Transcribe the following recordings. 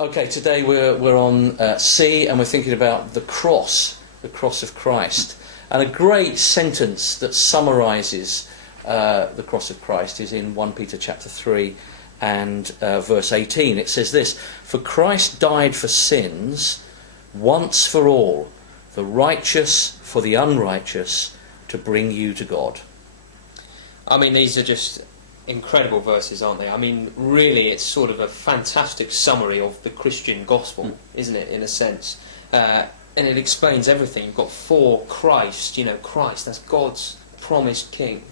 Okay, today we're on C, and we're thinking about the cross of Christ. And a great sentence that summarises the cross of Christ is in 1 Peter chapter 3 and verse 18. It says this: "For Christ died for sins once for all, the righteous for the unrighteous, to bring you to God." I mean, these are just incredible verses, aren't they? I mean, really, it's sort of a fantastic summary of the Christian gospel, isn't it, in a sense? And it explains everything. You've got for Christ, Christ, that's God's promised king,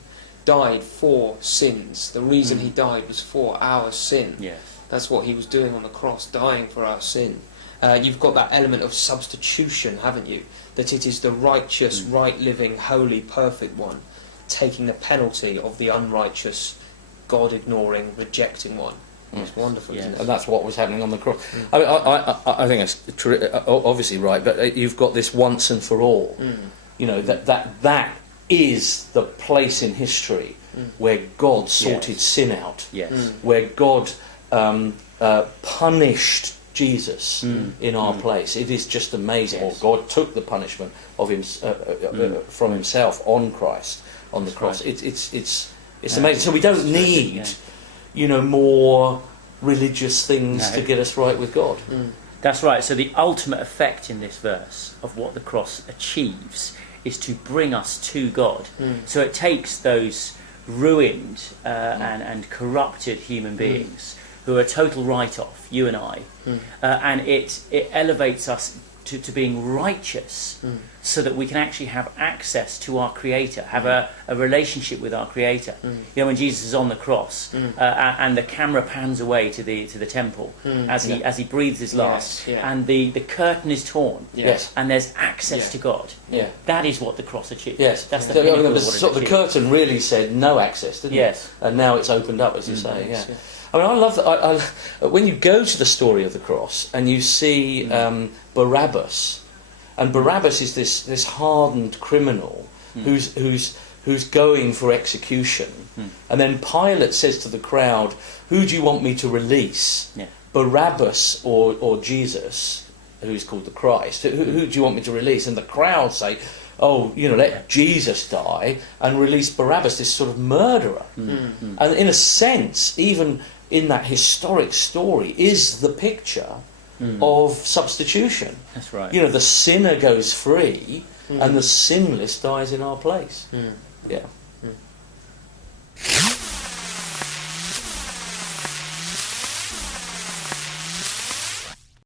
died for sins. The reason he died was for our sin. Yes. That's what he was doing on the cross, dying for our sin. You've got that element of substitution, haven't you? That it is the righteous, right-living, holy, perfect one taking the penalty of the unrighteous, God-ignoring, rejecting one. It's wonderful, isn't it? And that's what was happening on the cross. I think that's obviously right, but you've got this once and for all. That is the place in history where God sorted sin out. Yes. Where God punished Jesus in our place. It is just amazing. Yes. Or God took the punishment of him from himself on Christ on the cross. Right. It's amazing. So we don't need more religious things to get us right with God. That's right. So the ultimate effect in this verse of what the cross achieves is to bring us to God. So it takes those ruined and corrupted human beings who are a total write-off, you and I, and it elevates us to being righteous, so that we can actually have access to our Creator, have a relationship with our Creator. When Jesus is on the cross, and the camera pans away to the temple as he breathes his last, and the curtain is torn, and there's access to God. That is what the cross achieves. That's the pinnacle of what it achieves. The curtain really said no access, didn't it? And now it's opened up, as you say. I mean, I love that. When you go to the story of the cross and you see Barabbas, and Barabbas is this hardened criminal who's going for execution, and then Pilate says to the crowd, "Who do you want me to release? Barabbas or Jesus, who's called the Christ? Who do you want me to release?" And the crowd say, "Oh, let Jesus die and release Barabbas, this sort of murderer." And in a sense, even in that historic story, is the picture of substitution. That's right. The sinner goes free, and the sinless dies in our place. Yeah.